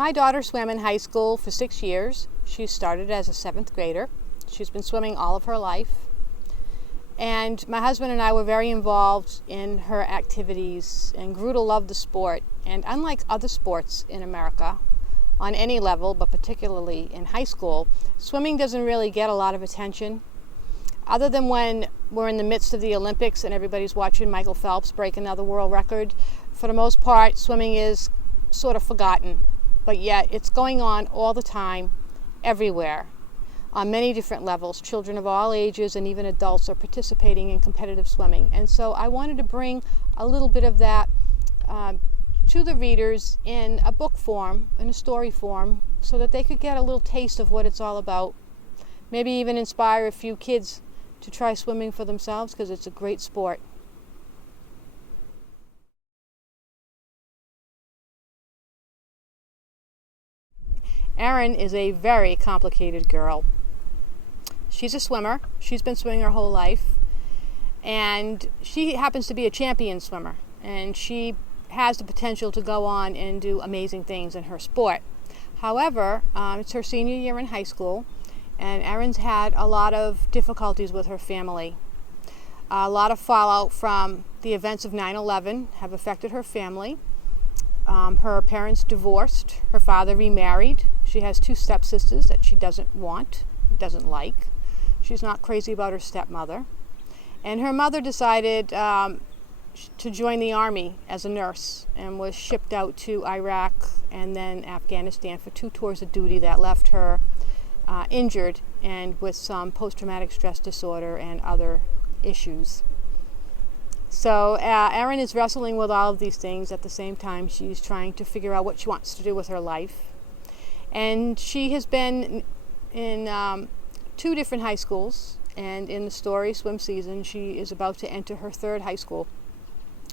My daughter swam in high school for 6 years. She started as a 7th grader. She's been swimming all of her life. And my husband and I were very involved in her activities and grew to love the sport. And unlike other sports in America, on any level, but particularly in high school, swimming doesn't really get a lot of attention. Other than when we're in the midst of the Olympics and everybody's watching Michael Phelps break another world record, for the most part, swimming is sort of forgotten. But yet it's going on all the time, everywhere, on many different levels. Children of all ages and even adults are participating in competitive swimming. And so I wanted to bring a little bit of that to the readers in a book form, in a story form, so that they could get a little taste of what it's all about. Maybe even inspire a few kids to try swimming for themselves, because it's a great sport. Aerin is a very complicated girl. She's a swimmer. She's been swimming her whole life. And she happens to be a champion swimmer. And she has the potential to go on and do amazing things in her sport. However, it's her senior year in high school, and Aerin's had a lot of difficulties with her family. A lot of fallout from the events of 9/11 have affected her family. Her parents divorced. Her father remarried. She has 2 stepsisters that she doesn't want, doesn't like. She's not crazy about her stepmother. And her mother decided to join the army as a nurse and was shipped out to Iraq and then Afghanistan for 2 tours of duty that left her injured and with some post-traumatic stress disorder and other issues. So Aerin is wrestling with all of these things. At the same time, she's trying to figure out what she wants to do with her life. And she has been in 2 different high schools, and in the story, swim season, she is about to enter her 3rd high school,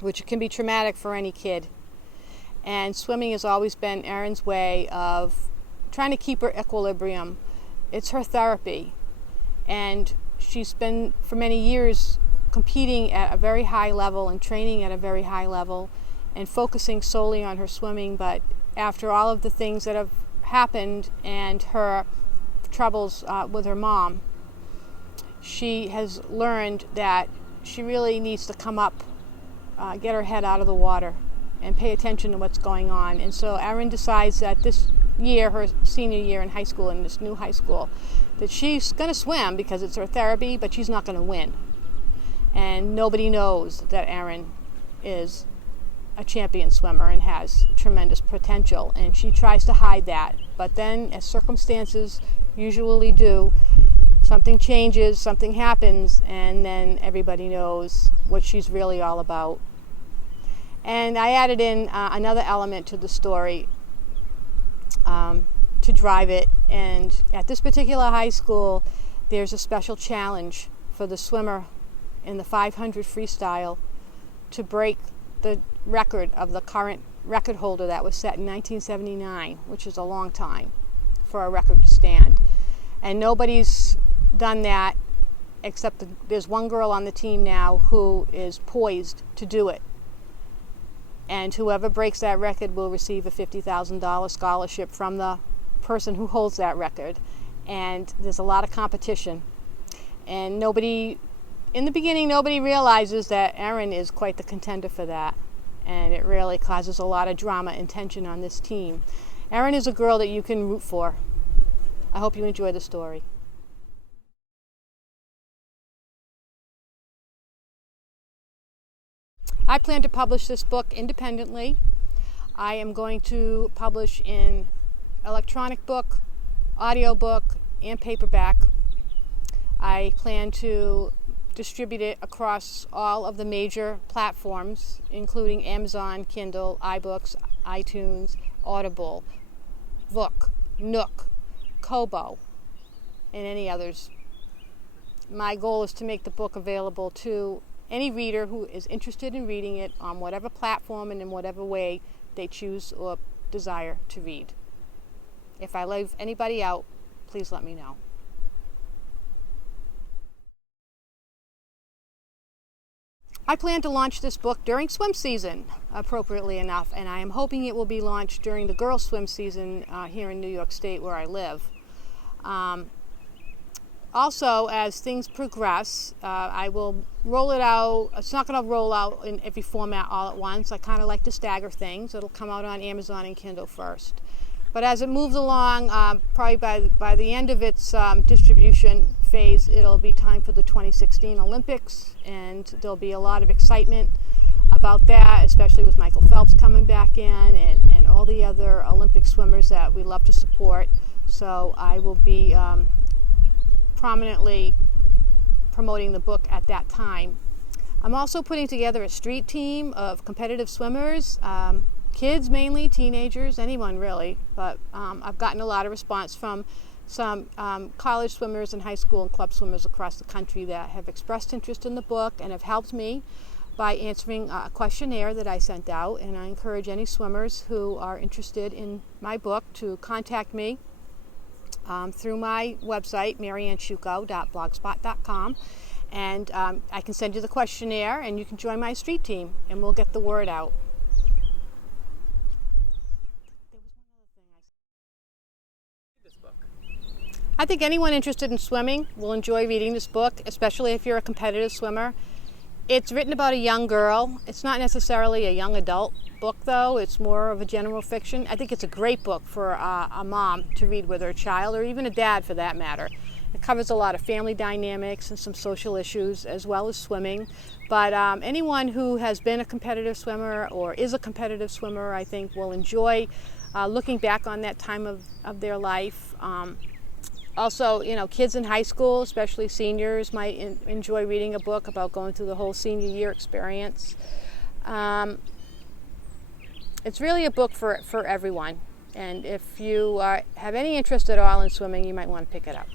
which can be traumatic for any kid. And swimming has always been Aerin's way of trying to keep her equilibrium. It's her therapy. And she's been, for many years, competing at a very high level and training at a very high level and focusing solely on her swimming. But after all of the things that have happened and her troubles with her mom, she has learned that she really needs to come up, get her head out of the water and pay attention to what's going on. And so Aerin decides that this year, her senior year in high school, in this new high school, that she's going to swim because it's her therapy, but she's not going to win. And nobody knows that Aerin is a champion swimmer and has tremendous potential. And she tries to hide that. But then, as circumstances usually do, something changes, something happens, and then everybody knows what she's really all about. And I added in another element to the story to drive it. And at this particular high school, there's a special challenge for the swimmer in the 500 freestyle to break the record of the current record holder that was set in 1979, which is a long time for a record to stand. And nobody's done that except there's one girl on the team now who is poised to do it. And whoever breaks that record will receive a $50,000 scholarship from the person who holds that record. And there's a lot of competition. And in the beginning, nobody realizes that Aerin is quite the contender for that. And it really causes a lot of drama and tension on this team. Aerin is a girl that you can root for. I hope you enjoy the story. I plan to publish this book independently. I am going to publish in electronic book, audiobook, and paperback. I plan to distribute it across all of the major platforms, including Amazon, Kindle, iBooks, iTunes, Audible, Vook, Nook, Kobo, and any others. My goal is to make the book available to any reader who is interested in reading it on whatever platform and in whatever way they choose or desire to read. If I leave anybody out, please let me know. I plan to launch this book during swim season, appropriately enough, and I am hoping it will be launched during the girls' swim season here in New York State where I live. Also, as things progress, I will roll it out. It's not going to roll out in every format all at once. I kind of like to stagger things. It'll come out on Amazon and Kindle first. But as it moves along, probably by the end of its distribution phase, it'll be time for the 2016 Olympics, and there'll be a lot of excitement about that, especially with Michael Phelps coming back in and all the other Olympic swimmers that we love to support. So I will be prominently promoting the book at that time. I'm also putting together a street team of competitive swimmers, kids mainly, teenagers, anyone really, but I've gotten a lot of response from some college swimmers and high school and club swimmers across the country that have expressed interest in the book and have helped me by answering a questionnaire that I sent out, and I encourage any swimmers who are interested in my book to contact me through my website, mariannesciucco.blogspot.com, and I can send you the questionnaire and you can join my street team and we'll get the word out. I think anyone interested in swimming will enjoy reading this book, especially if you're a competitive swimmer. It's written about a young girl. It's not necessarily a young adult book, though. It's more of a general fiction. I think it's a great book for a mom to read with her child, or even a dad for that matter. It covers a lot of family dynamics and some social issues as well as swimming. But anyone who has been a competitive swimmer or is a competitive swimmer, I think, will enjoy looking back on that time of their life. Also, kids in high school, especially seniors, might enjoy reading a book about going through the whole senior year experience. It's really a book for everyone, and if you have any interest at all in swimming, you might want to pick it up.